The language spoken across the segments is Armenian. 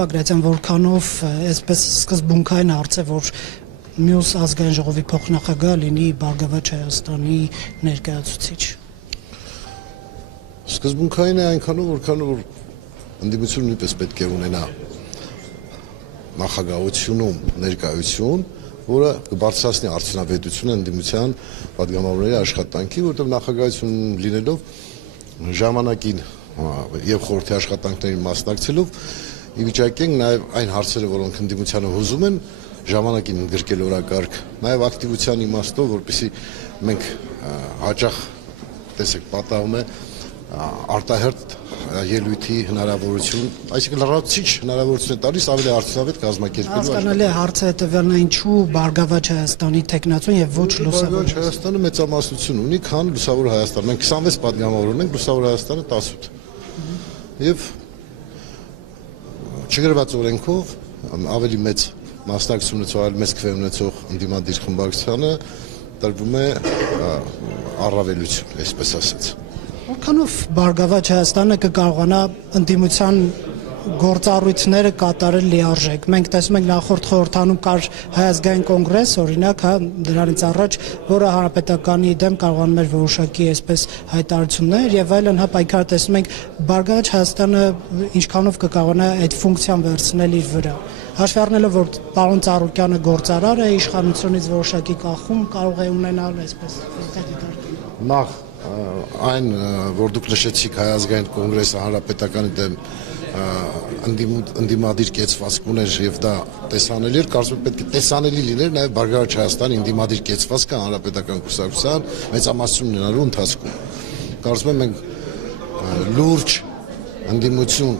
Բագրատյան, որքանով այսպես սկզբունքային հարց է, որ մյուս ազգային ժողովի փոխնախագահ լինի Բարգավաճ Հայաստանի ներկայացուցիչ։ Սկզբունքային է այնքանով, որքանով որ ընդդիմությունը նույնպես պետք է ունենա նախագահությունում ներկայություն, որը կբարձրացնի արդյունավետությունը ընդդիմության պատգամավորների աշխատանքի, որտեղ նախագահություն լինելով ժամանակին եւ խորհրդի աշխատանքներին մասնակցելով ի վիճակի ենք նաեւ այն հարցերը, որոնք ընդդիմությանը հուզում են, ժամանակին ընդգրկել օրակարգ, նաեւ ակտիվության իմաստով, որպեսզի մենք հաճախ տեսեք պատահում է արտահերթ ելույթի հնարավորություն, այսինքն լրացուցիչ հնարավորություն է տալիս ավելի արդյունավետ կազմակերպելու։ Հասկանալի է հարցը հետևյալն է, ինչու Բարգավաճ Հայաստանի տեխնացուն եւ ոչ Լուսավոր։ Բարգավաճ Հայաստանը մեծամասնություն ունի, քան Լուսավոր Հայաստանը։ Մենք 26 պատգամավոր ունենք, Լուսավոր Հայաստանը 18։ Եվ չգրված օրենքով ավելի մեծ մասնակցություն ունեցող, ավելի մեծ քվե ունեցող ընդդիմադիր խմբակցությանը տրվում է առավելություն, այսպես ասած։ Որքանով Բարգավաճ Հայաստանը կկարողանա ընդդիմության գործառույթները կատարել լիարժեք։ Մենք տեսնում ենք նախորդ խորհրդանում կար Հայ ազգային կոնգրես, օրինակ, դրանից առաջ, որը հանրապետականի դեմ կարողանում էր որոշակի այսպես հայտարարություններ եւ այլն, պայքար տեսնում ենք Բարգավաճ Հայաստանը ինչքանով կկարողանա այդ ֆունկցիան վերցնել իր վրա։ Հաշվի առնելով, որ պարոն Ծառուկյանը գործարար է, իշխանությունից որոշակի կախում կարող է ունենալ այսպես նախ այն, որ դուք նշեցիք Հայ ազգային կոնգրեսը հանրապետականի դեմ ընդդիմադիր կեցվածք ուներ եւ դա տեսանելի էր, կարծում եմ պետք է տեսանելի լիներ նաեւ Բարգավաճ Հայաստանի ընդդիմադիր կեցվածքը հանրապետական կուսակցության մեծամասնություն ունենալու ընթացքում։ Կարծում եմ մենք լուրջ ընդդիմություն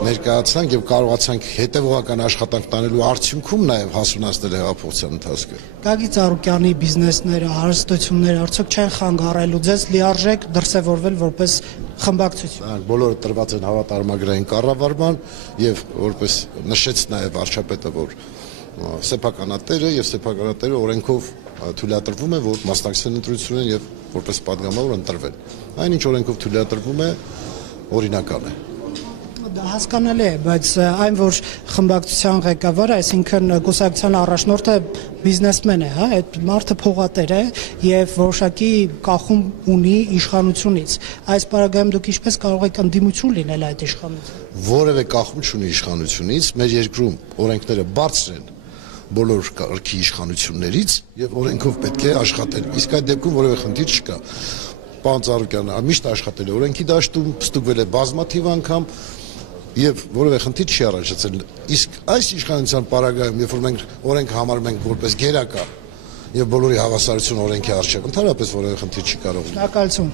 ներկայացանք եւ կարողացանք հետեւողական աշխատանք տանելու արդյունքում նաեւ հասունացնել հեղափոխության ընթացքը։ Գագիկ Ծառուկյանի բիզնեսները, հարստությունները արդյոք չեն խանգարելու ձեզ լիարժեք դրսևորվել որպես խմբակցություն։ Նրանք բոլորը տրված են հավատարմագրային կառավարման եւ որպես նշեց նաեւ վարչապետը, որ սեփականատերը եւ սեփականատերը օրենքով թույլատրվում է, որ մասնակցեն ընտրություններին եւ որպես պատգամավոր ընտրվեն։ Այնինչ օրենքով թույլատրվում է, օրինական է։ Հասկանալի է, բայց այն, որ խմբակցության ղեկավարը, այսինքն կուսակցության առաջնորդը բիզնեսմեն է, այդ մարդը փողատեր է եւ որոշակի կախում ունի իշխանությունից։ Այս պարագայում դուք ինչպես կարող եք ընդդիմություն լինել այդ իշխանության։ Որևէ կախում չունի իշխանությունից, մեր երկրում օրենքները բարձր են բոլոր կարգի իշխանություններից եւ օրենքով պետք է աշխատել։ Իսկ այդ դեպքում որևէ խնդիր չկա։ Պարոն Ծառուկյանը միշտ աշխատել է օրենքի դաշտում, ստուգվել է բազմաթիվ անգամ եւ որևէ խնդիր չի առաջացել։ Իսկ այս իշխանության պարագայում, երբ որ մենք օրենք համարում ենք որպես գերակա եւ բոլորի հավասարություն օրենքի առջեւ, ընդհանրապես որևէ խնդիր չի կարող լինել։ Շնորհակալություն։